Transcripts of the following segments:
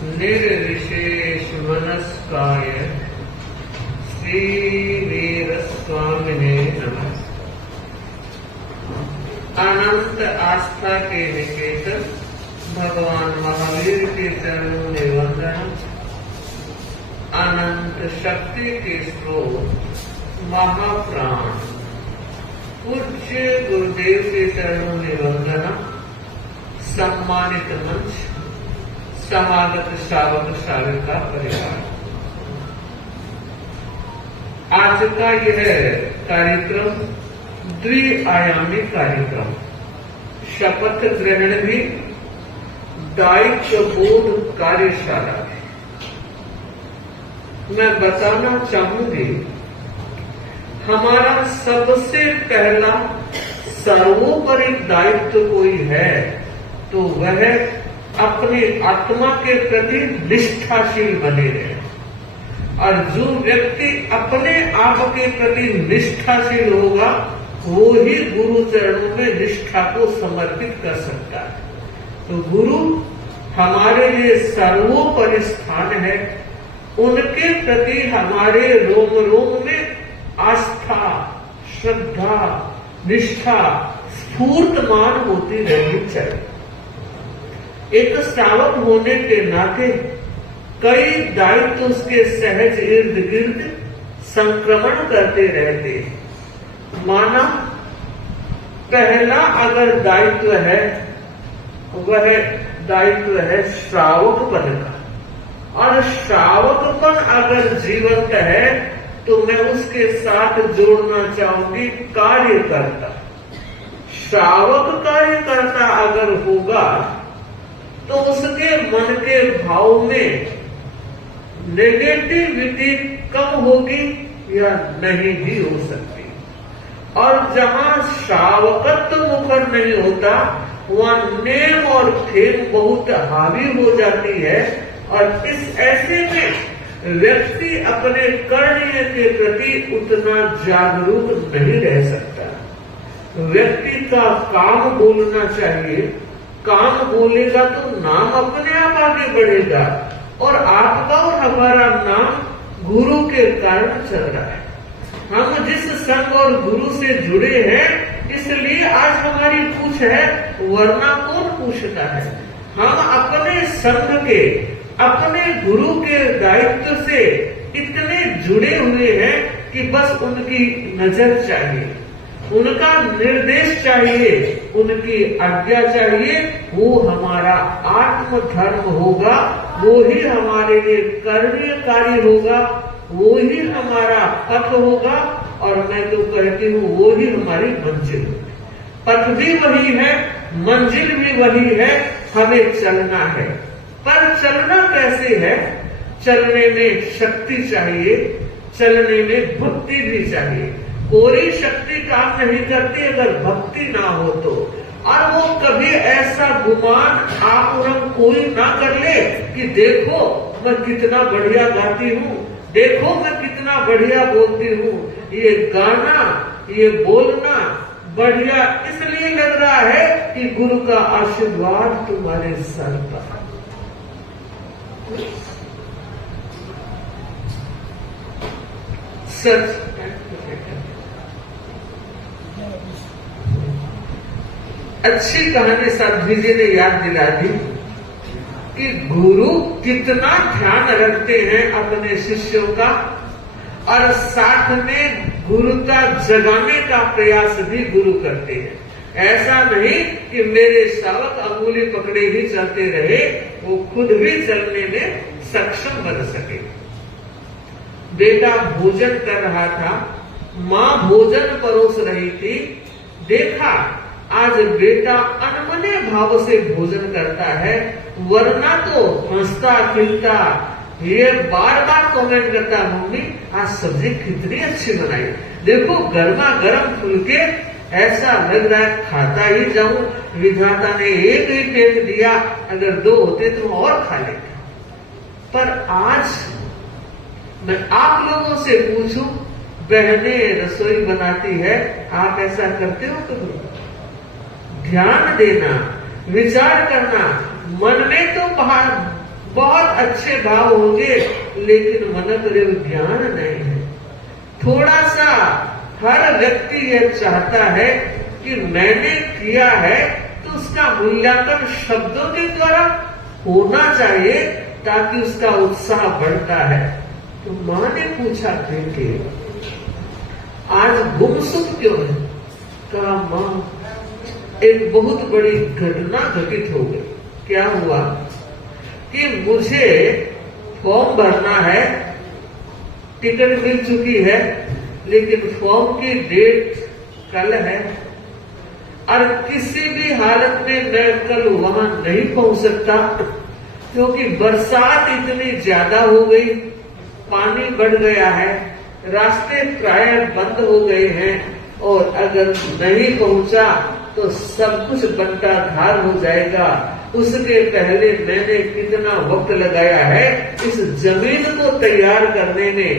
निर्विशेष मनस्काय श्री वीर स्वामिने नमः। अनंत आस्था के निकेतन भगवान महावीर के चरणों में वंदन। अनंत शक्ति के स्रोत महाप्राण पूज्य गुरुदेव के चरणों में वंदना। सम्मानित मंच, समागत श्रावक श्राविका परिवार, आज का यह कार्यक्रम द्विआयामी कार्यक्रम, शपथ ग्रहण भी दायित्व बोध कार्यशाला है। मैं बताना चाहूंगी, हमारा सबसे पहला सर्वोपरि दायित्व कोई है तो वह अपनी आत्मा के प्रति निष्ठाशील बने रहे। और जो व्यक्ति अपने आप के प्रति निष्ठाशील होगा वो ही गुरु चरणों में निष्ठा को समर्पित कर सकता है। तो गुरु हमारे लिए सर्वोपरि स्थान है। उनके प्रति हमारे रोम रोम में आस्था, श्रद्धा, निष्ठा स्फूर्तमान होती रहनी चाहिए। एक श्रावक होने के नाते कई दायित्व उसके सहज इर्द गिर्द संक्रमण करते रहते हैं। माना पहला अगर दायित्व है वह दायित्व है श्रावकपन का, और श्रावकपन अगर जीवंत है तो मैं उसके साथ जोड़ना चाहूंगी कार्यकर्ता। श्रावक कार्यकर्ता अगर होगा तो उसके मन के भाव में नेगेटिविटी कम होगी या नहीं भी हो सकती। और जहां श्रावकत्व मुखर नहीं होता वहां नेम और फेम बहुत हावी हो जाती है। और इस ऐसे में व्यक्ति अपने करणीय के प्रति उतना जागरूक नहीं रह सकता। व्यक्ति का काम बोलना चाहिए, काम बोलेगा तो नाम अपने आप आगे बढ़ेगा, और आपका और हमारा नाम गुरु के कारण चल रहा है। हम जिस संग और गुरु से जुड़े हैं इसलिए आज हमारी पूछ है, वरना कौन पूछता है। हम अपने संग के, अपने गुरु के दायित्व से इतने जुड़े हुए हैं कि बस उनकी नजर चाहिए, उनका निर्देश चाहिए, उनकी आज्ञा चाहिए। वो हमारा आत्म धर्म होगा, वो ही हमारे लिए करणीय कार्य होगा, वो ही हमारा पथ होगा। और मैं तो कहती हूँ वो ही हमारी मंजिल होगी। पथ भी वही है, मंजिल भी वही है, हमें चलना है। पर चलना कैसे है? चलने में शक्ति चाहिए, चलने में भक्ति भी चाहिए। कोई शक्ति काम नहीं करती अगर भक्ति ना हो तो। और वो कभी ऐसा गुमान आप और हम कोई ना कर ले कि देखो मैं कितना बढ़िया गाती हूँ, देखो मैं कितना बढ़िया बोलती हूँ, ये गाना, ये बोलना बढ़िया इसलिए लग रहा है कि गुरु का आशीर्वाद तुम्हारे सर पर। सच अच्छी कहानी साध्वी जी ने याद दिला दी कि गुरु कितना ध्यान रखते हैं अपने शिष्यों का, और साथ में गुरुता जगाने का प्रयास भी गुरु करते हैं। ऐसा नहीं कि मेरे श्रावक अंगुली पकड़े ही चलते रहे, वो खुद भी चलने में सक्षम बन सके। बेटा भोजन कर रहा था, माँ भोजन परोस रही थी, देखा आज बेटा अनमने भाव से भोजन करता है, वरना तो हंसता खिलता, ये बार बार कमेंट करता, मम्मी आज सब्जी कितनी अच्छी बनाई, देखो गर्मा गर्म फुलके, ऐसा लग रहा है खाता ही जाऊं, विधाता ने एक ही पेट दिया, अगर दो होते तो और खा लेते। पर आज मैं आप लोगों से पूछूं, बहनें रसोई बनाती है, आप ऐसा करते हो? तो ध्यान देना, विचार करना, मन में तो बहुत अच्छे भाव होंगे, लेकिन मन में ज्ञान नहीं है। थोड़ा सा हर व्यक्ति यह चाहता है कि मैंने किया है तो उसका मूल्यांकन शब्दों के द्वारा होना चाहिए, ताकि उसका उत्साह बढ़ता है। तो मां ने पूछा, बेटे आज गुमसुम क्यों है? कहा, मां एक बहुत बड़ी घटना घटित हो गई। क्या हुआ कि मुझे फॉर्म भरना है, टिकट मिल चुकी है, लेकिन फॉर्म की डेट कल है और किसी भी हालत में मैं कल वहां नहीं पहुंच सकता, क्योंकि बरसात इतनी ज्यादा हो गई, पानी बढ़ गया है, रास्ते प्राय बंद हो गए हैं, और अगर नहीं पहुंचा तो सब कुछ बंटाधार हो जाएगा। उसके पहले मैंने कितना वक्त लगाया है इस जमीन को तैयार करने में,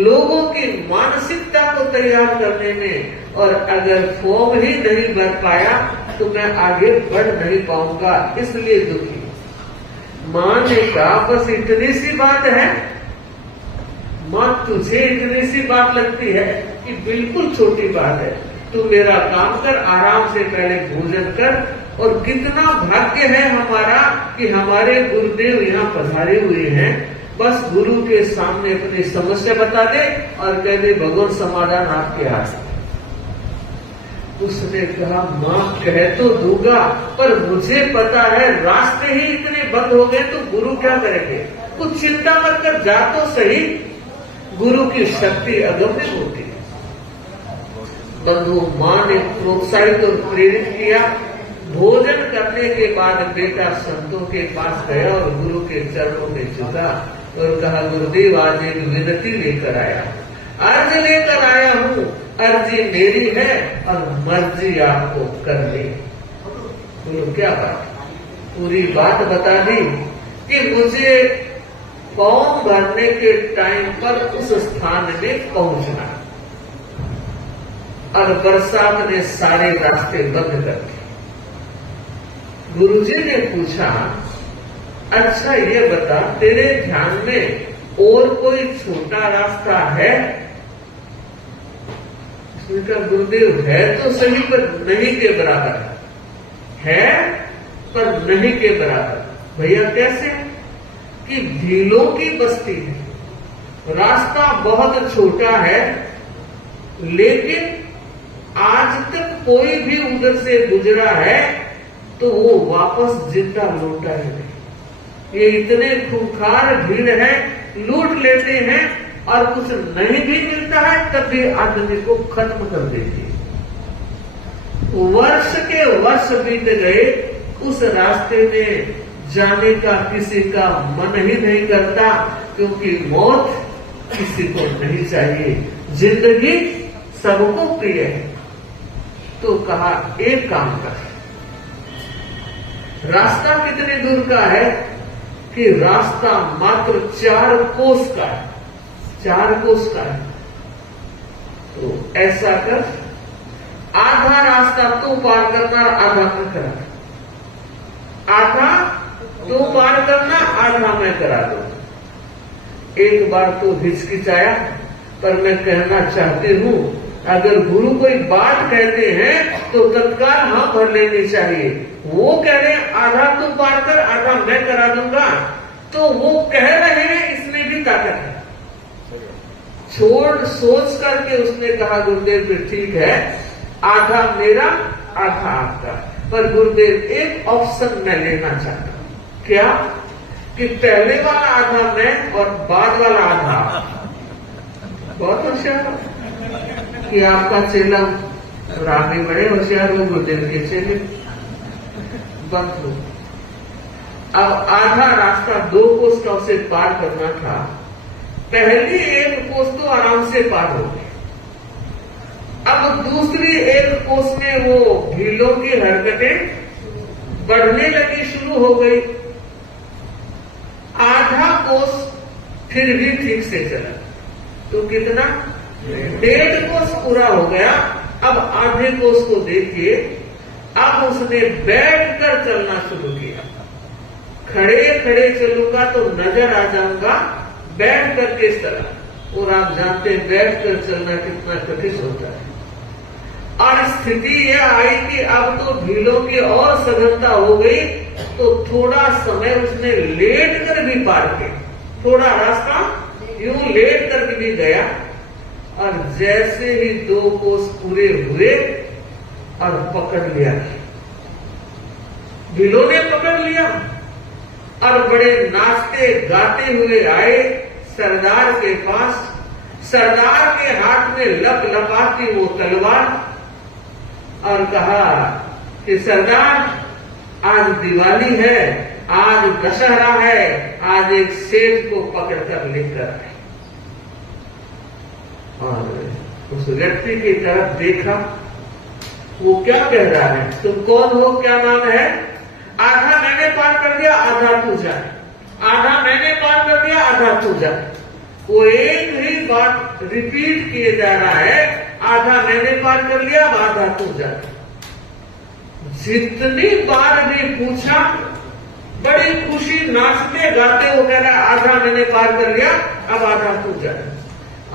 लोगों की मानसिकता को तैयार करने में, और अगर फॉर्म ही नहीं भर पाया तो मैं आगे बढ़ नहीं पाऊंगा, इसलिए दुखी। मां ने कहा, बस इतनी सी बात है? मां तुझे इतनी सी बात लगती है? कि बिल्कुल छोटी बात है। तू मेरा काम कर, आराम से पहले भोजन कर, और कितना भाग्य है हमारा कि हमारे गुरुदेव यहाँ पधारे हुए हैं। बस गुरु के सामने अपनी समस्या बता दे और कह दे भगवान समाधान आपके हाथ। उसने कहा, मां कह तो दूंगा, पर मुझे पता है रास्ते ही इतने बंद हो गए तो गुरु क्या करेंगे। कुछ चिंता मत कर, जा तो सही, गुरु की शक्ति अगम्य होती है। बंधु, मां ने प्रोत्साहित और प्रेरित किया। भोजन करने के बाद बेटा संतों के पास गया और गुरु के चरणों में झुका और कहा, गुरुदेव आज एक विनती लेकर आया, अर्ज लेकर आया हूँ। अर्जी मेरी है और मर्जी आपको करनी। बोलो क्या बात, पूरी बात बता दी कि मुझे फॉर्म भरने के टाइम पर उस स्थान में पहुंचना, और बरसात ने सारे रास्ते बंद कर दिए। गुरुजी ने पूछा, अच्छा ये बता, तेरे ध्यान में और कोई छोटा रास्ता है? उसने कहा, गुरुदेव है तो सही, पर नहीं के बराबर है, पर नहीं के बराबर। भैया कैसे? कि भीलों की बस्ती है, रास्ता बहुत छोटा है, लेकिन आज तक कोई भी उधर से गुजरा है तो वो वापस जिंदा लौटा ही नहीं। ये इतने खूंखार भीड़ है, लूट लेते हैं और कुछ नहीं भी मिलता है तब भी आदमी को खत्म कर देती है। वर्ष के वर्ष बीत गए, उस रास्ते में जाने का किसी का मन ही नहीं करता, क्योंकि मौत किसी को नहीं चाहिए, जिंदगी सबको प्रिय है। तो कहा, एक काम कर, रास्ता कितने दूर का है? कि रास्ता मात्र 4 कोस का है, 4 कोस का है। तो ऐसा कर, आधा रास्ता तू पार करना, आधा मैं करा, आधा तू पार करना, आधा मैं करा दूं। एक बार तो हिचकिचाया, पर मैं कहना चाहती हूं, अगर गुरु कोई बात कहते हैं तो तत्काल हाँ भर लेनी चाहिए। वो कह रहे हैं आधा तू पार कर, आधा मैं करा दूंगा, तो वो कह रहे हैं, इसमें भी ताकत है। छोड़ सोच करके उसने कहा, गुरुदेव फिर ठीक है, आधा मेरा आधा आपका, पर गुरुदेव एक ऑप्शन मैं लेना चाहता हूं। क्या? कि पहले वाला आधा मैं और बाद वाला आधा। बहुत होशियार कि आपका चेला रामी बड़े होशियार हो, गुरुदेव के चेले बंद हो। अब आधा रास्ता 2 कोस का उसे पार करना था, पहली 1 कोस तो आराम से पार हो गई। अब दूसरी 1 कोस में वो भीलों की हरकतें बढ़ने लगी, शुरू हो गई। आधा कोस फिर भी ठीक से चला, तो कितना? 1.5 कोस पूरा हो गया। अब आधे कोस को देखिए, अब उसने बैठकर चलना शुरू किया। खड़े खड़े चलूंगा तो नजर आ जाऊंगा, बैठ करके चला। और आप जानते हैं बैठ कर चलना कितना कठिन होता है। और स्थिति यह आई कि अब तो भीड़ों की और सघनता हो गई, तो थोड़ा समय उसने लेट कर भी पार किया, थोड़ा रास्ता यूं लेट कर भी गया। और जैसे ही 2 कोस पूरे हुए और पकड़ लिया, भीलों ने पकड़ लिया और बड़े नाचते गाते हुए आए सरदार के पास। सरदार के हाथ में लपलपाती वो तलवार और कहा कि सरदार आज दिवाली है, आज दशहरा है, आज एक सेठ को पकड़कर लेकर आए। और उस व्यक्ति की तरफ देखा, वो क्या कह रहा है, तुम कौन हो, क्या नाम है? आधा मैंने पार कर दिया, आधा तू जा। आधा मैंने पार कर दिया, आधा तू जा। वो एक ही बात रिपीट किए जा रहा है, आधा मैंने पार कर लिया, अब आधा तू जा। जितनी बार भी पूछा, बड़ी खुशी नाचते गाते हो कह रहा, आधा मैंने पार कर लिया, अब आधा तू जा।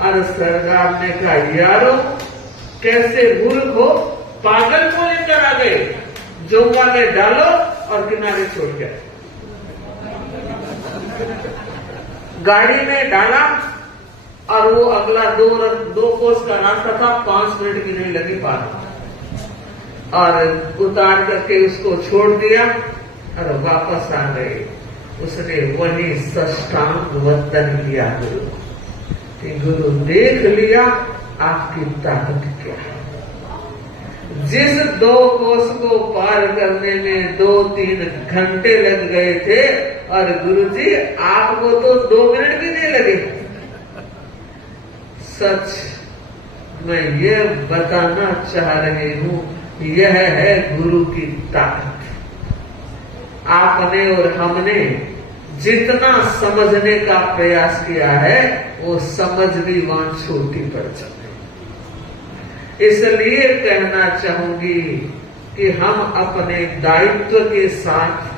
और सरदार ने कहा, यारो कैसे मूर्ख हो, पागल को लेकर आ गए, जोंगा में डालो और किनारे छोड़ गया। गाड़ी में डाला और वो अगला 2 कोस का रास्ता था, 5 मिनट भी नहीं लगी पार। और उतार करके उसको छोड़ दिया और वापस आ गए। उसने वही साष्टांग वंदन किया गुरु कि गुरु देख लिया आपकी ताकत क्या है। जिस 2 कोस को पार करने में 2-3 घंटे लग गए थे, और गुरुजी आपको तो 2 मिनट भी नहीं लगे। सच मैं ये बताना चाह रही हूं, यह है गुरु की ताकत। आपने और हमने जितना समझने का प्रयास किया है, वो समझ भी वहां छोटी पड़ जाती। इसलिए कहना चाहूंगी कि हम अपने दायित्व के साथ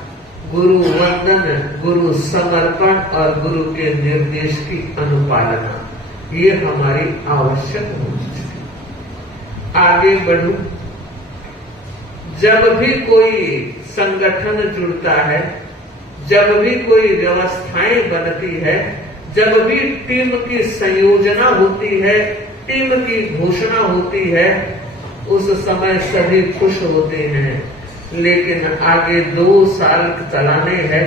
गुरु वंदन, गुरु समर्पण और गुरु के निर्देश की अनुपालना, ये हमारी आवश्यक होनी चाहिए। आगे बढ़ूं, जब भी कोई संगठन जुड़ता है, जब भी कोई व्यवस्थाएं बनती है, जब भी टीम की संयोजना होती है, टीम की घोषणा होती है, उस समय सभी खुश होते हैं। लेकिन आगे 2 साल चलाने हैं।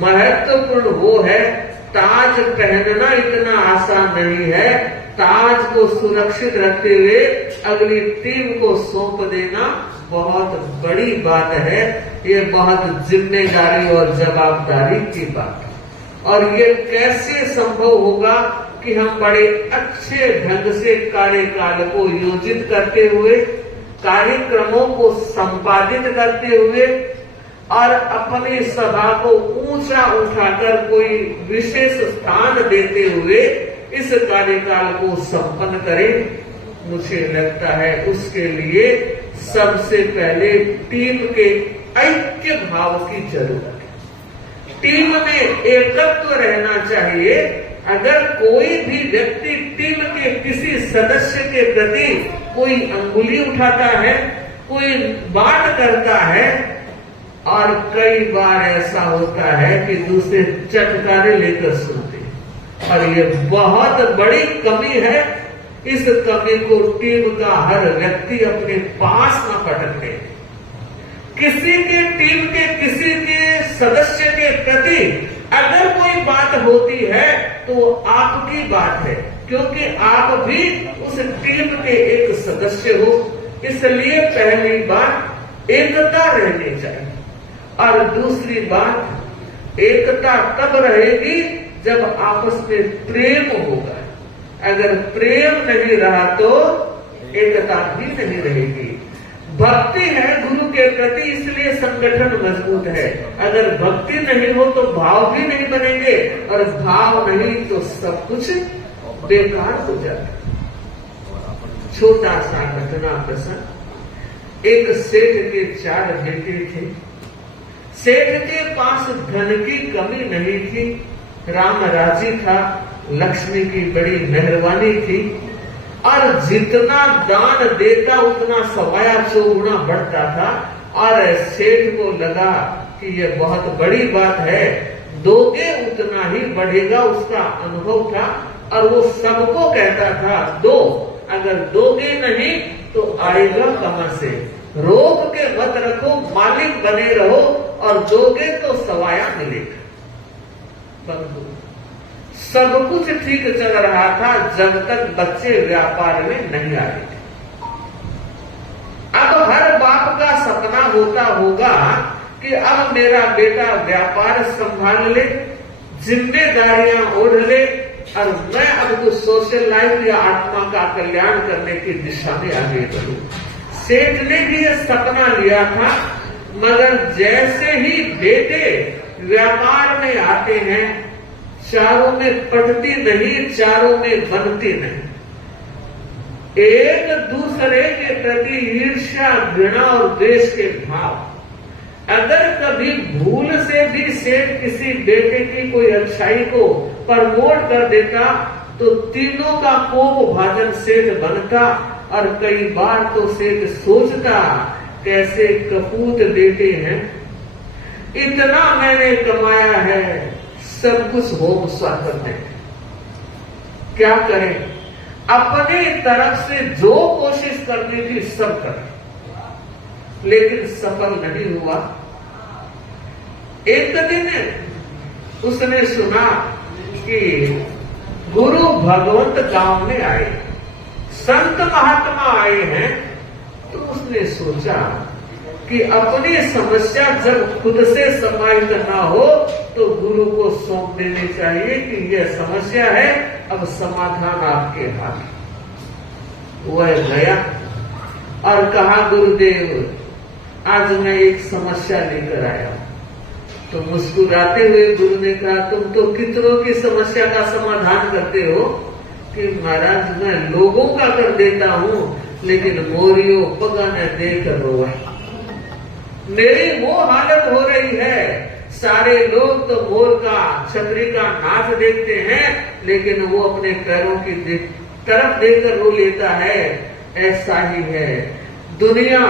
महत्वपूर्ण वो है, ताज पहनना इतना आसान नहीं है। ताज को सुरक्षित रखते हुए अगली टीम को सौंप देना बहुत बड़ी बात है। ये बहुत जिम्मेदारी और जवाबदारी की बात है। और ये कैसे संभव होगा कि हम बड़े अच्छे ढंग से कार्यकाल को योजित करते हुए, कार्यक्रमों को संपादित करते हुए और अपनी सभा को ऊंचा उठाकर कोई विशेष स्थान देते हुए इस कार्यकाल को संपन्न करें। मुझे लगता है उसके लिए सबसे पहले टीम के ऐक्य भाव की जरूरत है। टीम में एकत्व रहना चाहिए। अगर कोई भी व्यक्ति टीम के किसी सदस्य के प्रति कोई अंगुली उठाता है, कोई बात करता है, और कई बार ऐसा होता है कि दूसरे चटकारे लेकर सुनते हैं, और ये बहुत बड़ी कमी है। इस कमी को टीम का हर व्यक्ति अपने पास न पटके। किसी के टीम के किसी के सदस्य के प्रति अगर कोई बात होती है तो आपकी बात है, क्योंकि आप भी उस टीम के एक सदस्य हो। इसलिए पहली बात एकता रहनी चाहिए, और दूसरी बात एकता तब रहेगी जब आपस में प्रेम होगा। अगर प्रेम नहीं रहा तो एकता भी नहीं रहेगी। भक्ति है गुरु के प्रति, इसलिए संगठन मजबूत है। अगर भक्ति नहीं हो तो भाव भी नहीं बनेंगे, और भाव नहीं तो सब कुछ बेकार हो जाता है। छोटा सा घटना प्रसंग। एक सेठ के 4 बेटे थे। सेठ के पास धन की कमी नहीं थी, राम राजी था, लक्ष्मी की बड़ी मेहरबानी थी, और जितना दान देता उतना सवाया चौगुना बढ़ता था। और सेठ को लगा कि ये बहुत बड़ी बात है, दोगे उतना ही बढ़ेगा, उसका अनुभव था। और वो सबको कहता था दो, अगर दोगे नहीं तो आएगा कहां से, रोक के मत रखो, मालिक बने रहो, और दोगे तो सवाया मिलेगा। सब कुछ ठीक चल रहा था जब तक बच्चे व्यापार में नहीं आए थे। अब हर बाप का सपना होता होगा कि अब मेरा बेटा व्यापार संभाल ले, जिम्मेदारियां ओढ़ ले, और मैं अब कुछ सोशल लाइफ या आत्मा का कल्याण करने की दिशा में आगे बढ़ूं। सेठ ने भी यह सपना लिया था, मगर जैसे ही बेटे व्यापार में आते हैं, चारों में पटती नहीं, चारों में बनती नहीं। एक दूसरे के प्रति ईर्ष्या, घृणा और द्वेष के भाव। अगर कभी भूल से भी सेठ किसी बेटे की कोई अच्छाई को प्रमोट कर देता तो तीनों का कोप भाजन सेठ बनता। और कई बार तो सेठ सोचता, कैसे कपूत बेटे हैं, इतना मैंने कमाया है, सब कुछ होम स्वास्थ्य में, क्या करें। अपनी तरफ से जो कोशिश करनी थी सब कर, लेकिन सफल नहीं हुआ। एक दिन उसने सुना कि गुरु भगवंत गांव में आए, संत महात्मा आए हैं। तो उसने सोचा कि अपनी समस्या जब खुद से समाहित ना हो तो गुरु को सौंप देनी चाहिए कि यह समस्या है, अब समाधान आपके हाथ। वह गया और कहा, गुरुदेव आज मैं एक समस्या लेकर आया हूं। तो मुस्कुराते हुए गुरु ने कहा, तुम तो कितनों की समस्या का समाधान करते हो कि महाराज मैं लोगों का कर देता हूं, लेकिन मोरियो पगा न देख रोवा। मेरी वो हालत हो रही है, सारे लोग तो मोर का, छतरी का नाच देखते हैं, लेकिन वो अपने पैरों की तरफ देखकर रो लेता है। ऐसा ही है दुनिया,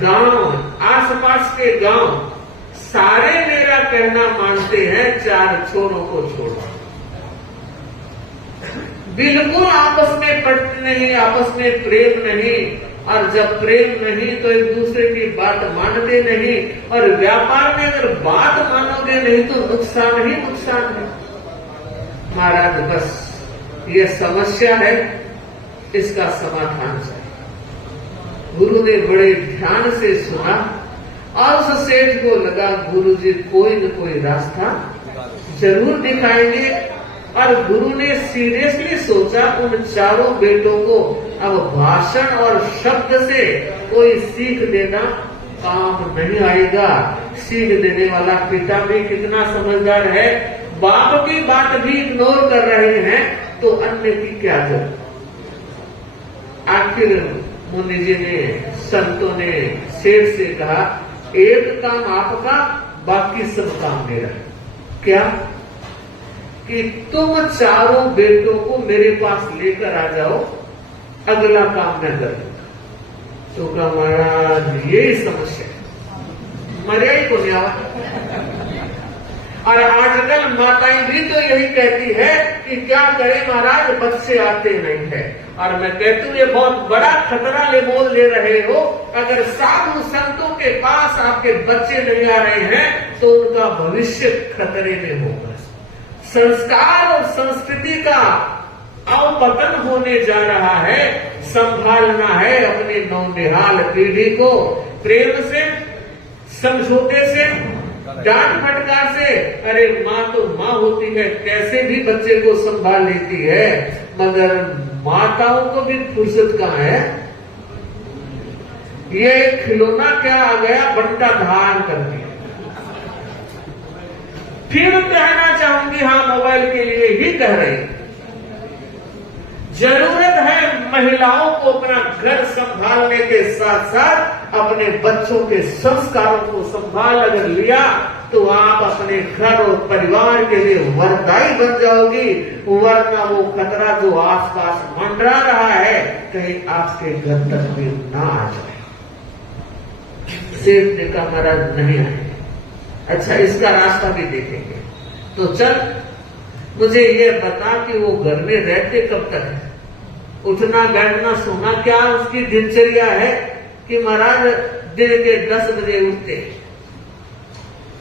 गांव, आसपास के गांव सारे मेरा कहना मानते हैं, चार छोरों को छोड़ो। बिल्कुल आपस में पटते नहीं, आपस में प्रेम नहीं, और जब प्रेम नहीं तो एक दूसरे की बात मानते नहीं, और व्यापार में अगर बात मानोगे नहीं तो नुकसान ही नुकसान है। महाराज बस ये समस्या है, इसका समाधान चाहिए। गुरु ने बड़े ध्यान से सुना और उस सेठ को लगा गुरुजी कोई न कोई रास्ता जरूर दिखाएंगे। और गुरु ने सीरियसली सोचा, उन चारों बेटों को अब भाषण और शब्द से कोई सीख देना काम नहीं आएगा। सीख देने वाला पिता भी कितना समझदार है, बाप की बात भी इग्नोर कर रहे हैं तो अन्य की क्या जरूरत। आखिर मुनि जी ने, संतों ने सेठ से कहा, एक काम आपका, बाकी सब काम मेरा। क्या? कि तुम चारों बेटों को मेरे पास लेकर आ जाओ, अगला काम मैं कर दूंगा। तो कहा महाराज यही समस्या है, मर्यादा को नहीं आवा। और आजकल माताएं भी तो यही कहती है कि क्या करें महाराज, बच्चे आते नहीं है। और मैं कहती हूँ ये बहुत बड़ा खतरा ले रहे हो। अगर साधु संतों के पास आपके बच्चे नहीं आ रहे हैं तो उनका भविष्य खतरे में होगा। संस्कार और संस्कृति का अवपतन होने जा रहा है। संभालना है अपनी नौनिहाल पीढ़ी को, प्रेम से, समझौते से, डांट फटकार से। अरे माँ तो माँ होती है, कैसे भी बच्चे को संभाल लेती है, मगर माताओं को भी फुर्सत कहाँ है। ये खिलौना क्या आ गया, बंटा धार करके। फिर कहना चाहूंगी, हाँ मोबाइल के लिए ही कह रही, जरूरत है महिलाओं को अपना घर संभालने के साथ साथ अपने बच्चों के संस्कारों को संभाल अगर लिया तो आप अपने घर और परिवार के लिए वरदायी बन जाओगी। वरना वो खतरा जो आसपास मंडरा रहा है कहीं आपके घर तक भी ना आ जाए। सेठ ने कहा महाराज नहीं आए। अच्छा इसका रास्ता भी देखेंगे। तो चल मुझे ये बता कि वो घर में रहते कब तक है, उठना बैठना सोना क्या उसकी दिनचर्या है। कि महाराज दिन के 10 बजे उठते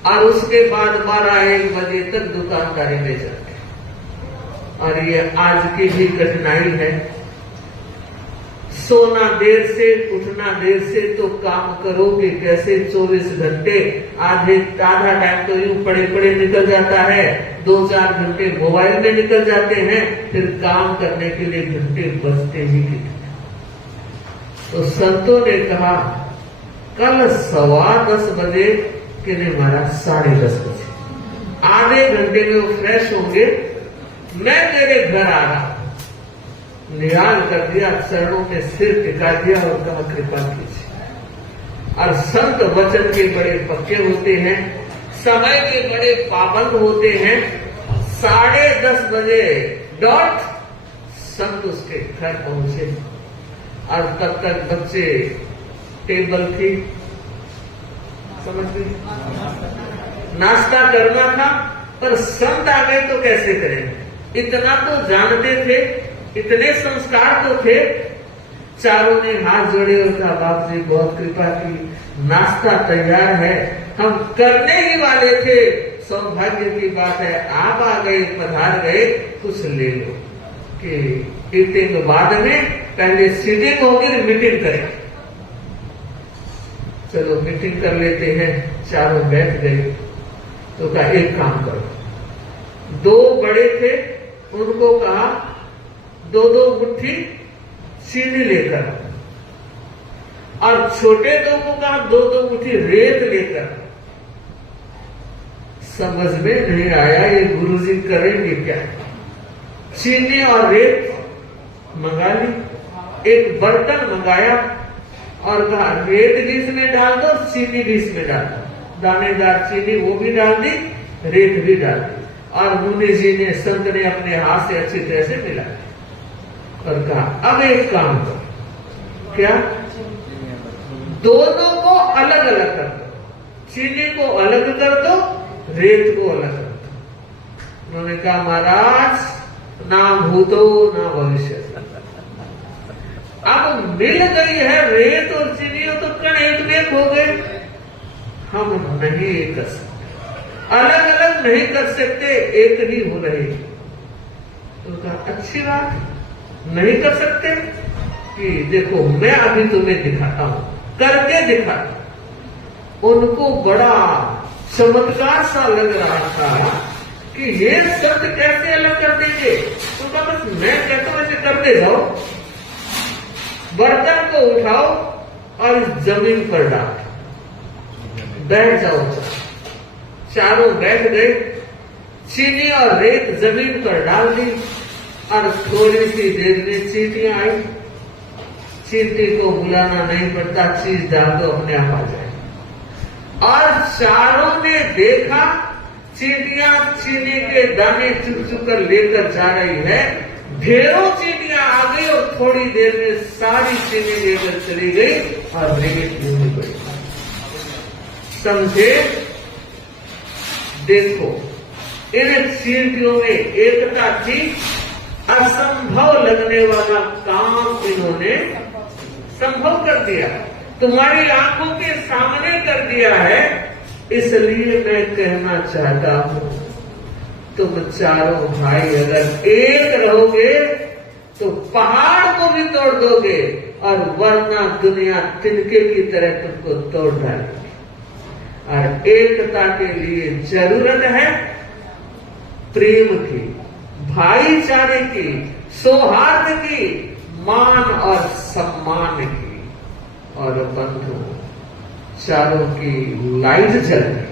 और उसके बाद 12-1 बजे तक दुकानदारी में जाते। और ये आज की भी कठिनाई है। सोना देर से उठना देर से तो काम करोगे कैसे। 24 घंटे आधा टाइम तो यूं पड़े पड़े निकल जाता है, 2-4 घंटे मोबाइल में निकल जाते हैं, फिर काम करने के लिए घंटे बचते ही कितने। तो संतों ने कहा कल 10:15 बजे कि नहीं महाराज 10:30 बजे, आधे घंटे में वो फ्रेश होंगे, मैं तेरे घर आ रहा। निहाल कर दिया, चरणों में सिर टिका दिया और कहा कृपा कीजिए। और संत वचन के बड़े पक्के होते हैं, समय के बड़े पाबंद होते हैं। 10:30 बजे डॉट संत उसके घर पहुंचे और तब तक बच्चे टेबल थी, समझ गए, नाश्ता करना था। पर संत आ गए तो कैसे करें। इतना तो जानते थे, इतने संस्कार तो थे। चारों ने हाथ जोड़े और कहा बाप जी बहुत कृपा की, नाश्ता तैयार है, हम करने ही वाले थे। सौभाग्य की बात है आप आ गए, पधार गए, कुछ ले लो। कि ईटिंग बाद में, पहले सीटिंग होगी तो मीटिंग करें। चलो मीटिंग कर लेते हैं। चारों बैठ गए तो कहा एक काम करो। 2 बड़े थे उनको कहा 2-2 मुट्ठी चीनी लेकर, और छोटे 2 को कहा 2-2 मुट्ठी रेत लेकर। समझ में नहीं आया ये गुरुजी करेंगे क्या। चीनी और रेत मंगा ली, एक बर्तन मंगाया और कहा रेत भी इसमें डाल दो, चीनी भी इसमें डाल दो। दानेदार चीनी वो भी डाल दी, रेत भी डाल दी। और मुनि जी ने, संत ने अपने हाथ से अच्छी तरह से मिला और कहा अब एक काम करो। क्या? दोनों को अलग अलग कर दो, चीनी को अलग कर दो, रेत को अलग कर दो। उन्होंने कहा महाराज ना भूतो ना भविष्य, अब मिल गई है रेत और चीनी तो कण एक में हो गए। हम नहीं कर सकते, अलग अलग नहीं कर सकते, एक ही हो रहे। तो कहा अच्छी बात, नहीं कर सकते कि देखो मैं अभी तुम्हें दिखाता हूं, करके दिखा। उनको बड़ा चमत्कार सा लग रहा था कि ये शब्द कैसे अलग कर देंगे। तो कहा बस मैं कहता हूं ऐसे करते जाओ, बर्तन को उठाओ और जमीन पर डाल बैठ जाओ। चारों बैठ गए, चीनी और रेत जमीन पर डाल दी और थोड़ी सी देर में चींटियां आई। चींटी को बुलाना नहीं पड़ता, चीज डाल दो अपने आप आ जाए। और चारों ने देखा चींटियां चीनी के दाने चुप चुप कर लेकर जा रही है। ढेरों चींटियां आ गई और थोड़ी देर में सारी चीनी लेकर चली गई और रेत ढूंढ गई। समझे? देखो इन चींटियों में एकता थी। असंभव लगने वाला काम इन्होंने संभव कर दिया, तुम्हारी आंखों के सामने कर दिया है। इसलिए मैं कहना चाहता हूं तुम चारों भाई अगर एक रहोगे तो पहाड़ को भी तोड़ दोगे, और वरना दुनिया तिनके की तरह तुमको तोड़ डालेगी। और एकता के लिए जरूरत है प्रेम की, भाईचारे की, सौहार्द की, मान और सम्मान की। और बंधु चारों की लाइट जल गई।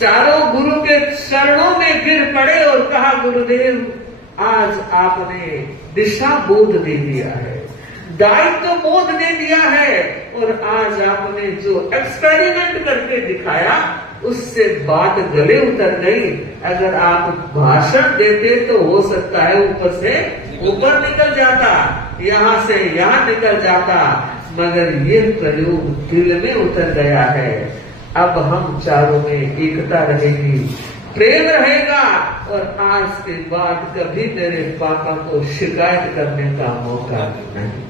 चारों गुरु के चरणों में गिर पड़े और कहा गुरुदेव आज आपने दिशा बोध दे दिया है, दायित्व बोध दे दिया है और आज आपने जो एक्सपेरिमेंट करके दिखाया उससे बात गले उतर गई। अगर आप भाषण देते तो हो सकता है ऊपर से ऊपर निकल जाता, यहाँ से यहाँ निकल जाता, मगर ये प्रयोग दिल में उतर गया है। अब हम चारों में एकता रहेगी, प्रेम रहेगा और आज के बाद कभी मेरे पापा को शिकायत करने का मौका नहीं।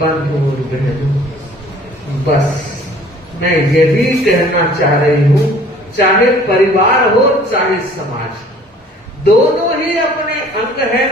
बंधु और बहनों, बस मैं यही कहना चाह रही हूँ, चाहे परिवार हो चाहे समाज, दोनों ही अपने अंग है।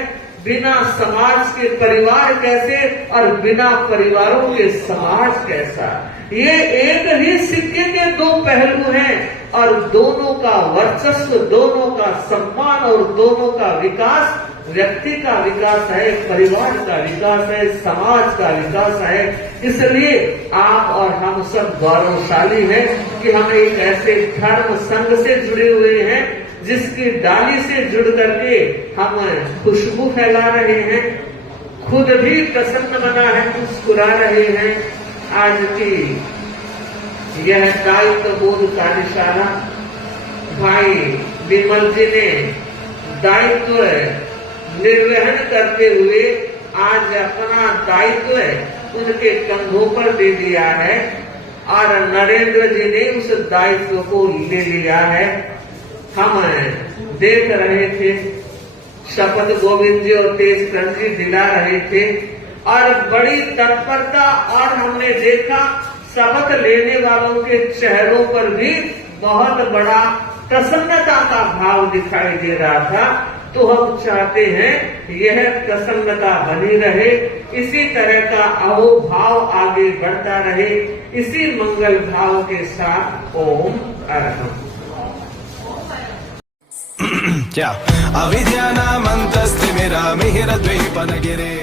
बिना समाज के परिवार कैसे और बिना परिवारों के समाज कैसा, ये एक ही सिक्के के दो पहलू हैं और दोनों का वर्चस्व, दोनों का सम्मान और दोनों का विकास, व्यक्ति का विकास है, परिवार का विकास है, समाज का विकास है। इसलिए आप और हम सब गौरवशाली हैं कि हम एक ऐसे धर्म संघ से जुड़े हुए हैं जिसकी डाली से जुड़ करके हम खुशबू फैला रहे हैं, खुद भी प्रसन्न बना है, मुस्कुरा रहे हैं। आज की यह दायित्व बोध कार्यशाला भाई विमल जी ने दायित्व निर्वहन करते हुए आज अपना दायित्व उनके कंधों पर दे दिया है और नरेंद्र जी ने उस दायित्व को ले लिया है। हम देख रहे थे, शपथ गोविंद जी और तेजचंद जी दिला रहे थे और बड़ी तत्परता, और हमने देखा शपथ लेने वालों के चेहरों पर भी बहुत बड़ा प्रसन्नता का भाव दिखाई दे रहा था। तो हम चाहते हैं यह प्रसन्नता बनी रहे, इसी तरह का अहोभाव आगे बढ़ता रहे। इसी मंगल भाव के साथ ओम अरहम। क्या अविद्यानामन्तस्तिमिरमिहिरद्वीपनगिरे